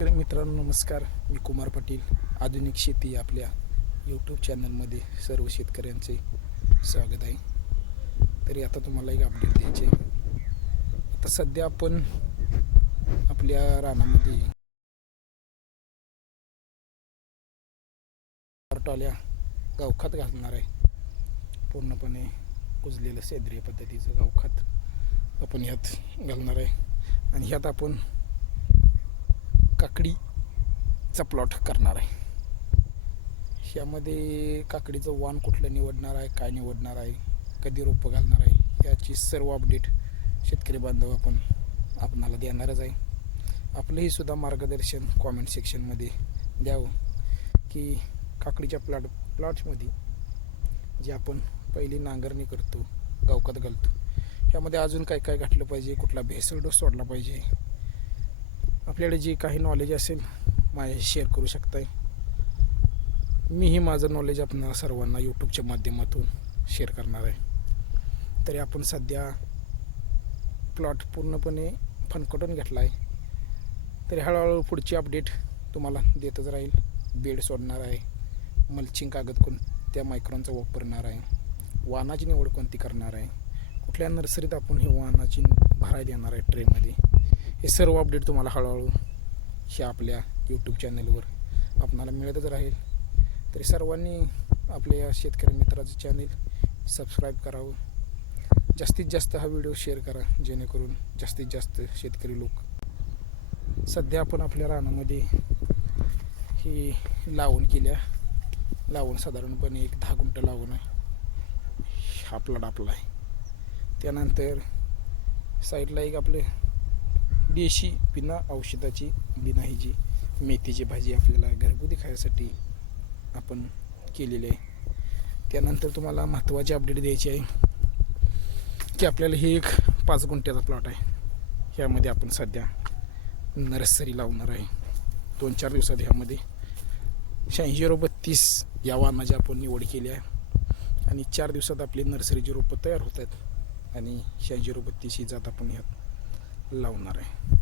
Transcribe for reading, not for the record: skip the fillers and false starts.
तर मित्रांनो नमस्कार, मी कुमार पाटील. आधुनिक शेती आपल्या यूट्यूब चॅनलमध्ये सर्व शेतकऱ्यांचे स्वागत आहे. तरी आता तुम्हाला एक अपडेट द्यायचे. आता सध्या आपण आपल्या रानामध्ये टॉल्या गावखत घालणार आहे. पूर्णपणे कुजलेलं सेंद्रिय पद्धतीचं गावखत आपण ह्यात घालणार आहे आणि ह्यात आपण काकडीचा प्लॉट करणार आहे. ह्यामध्ये काकडीचं वाण कुठलं निवडणार आहे, काय निवडणार आहे, कधी रोपं घालणार आहे, याची सर्व अपडेट शेतकरी बांधव आपणाला देणारच आहे. आपलंही सुद्धा मार्गदर्शन कॉमेंट सेक्शनमध्ये द्यावं की काकडीच्या प्लॉटमध्ये जे आपण पहिली नांगरणी करतो, गावखत घालतो, ह्यामध्ये अजून काय काय घातलं पाहिजे, कुठला भेसळ डोस सोडला पाहिजे, आपल्याकडे जे काही नॉलेज असेल माझ्याशी शेअर करू शकताय. मीही माझं नॉलेज आपणाला सर्वांना यूट्यूबच्या माध्यमातून शेअर करणार आहे. तरी आपण सध्या प्लॉट पूर्णपणे फनकटून घेतला आहे. तरी हळूहळू पुढची अपडेट तुम्हाला देतच राहील. बेड सोडणार आहे, मल्चिंग कागद कोणत्या मायक्रॉनचा वापरणार आहे, वाणाची निवड कोणती करणार आहे, कुठल्या नर्सरीत आपण हे वाणाची भराय देणार आहे ट्रेमध्ये, हे सर्व अपडेट तुम्हाला हळूहळू ह्या आपल्या यूट्यूब चॅनलवर आपणाला मिळतच राहील. तरी सर्वांनी आपल्या या शेतकरी मित्राचं चॅनल सबस्क्राईब करावं. जास्तीत जास्त हा व्हिडिओ शेअर करा, जेणेकरून जास्तीत जास्त शेतकरी लोक. सध्या आपण आपल्या रानामध्ये ही लावण केल्या. लावण साधारणपणे एक 10 गुंठ लावण आहे. हा प्लॉट आपला आहे. त्यानंतर साईडला एक आपले देशी बिना औषधाची, बिना ही जी मेथीची भाजी आपल्याला घरगुती खाण्यासाठी आपण केलेली आहे. त्यानंतर तुम्हाला महत्त्वाची अपडेट द्यायची आहे की आपल्याला हे एक 5 गुंठ्याचा प्लॉट आहे. ह्यामध्ये आपण सध्या नर्सरी लावणार आहे. 2-4 दिवसात ह्यामध्ये 8632 या वाणाची आपण निवड केली आहे आणि 4 दिवसात आपली नर्सरीची रोपं तयार होत आहेत आणि 8632 ही जात आपण ह्यात लावणार आहे.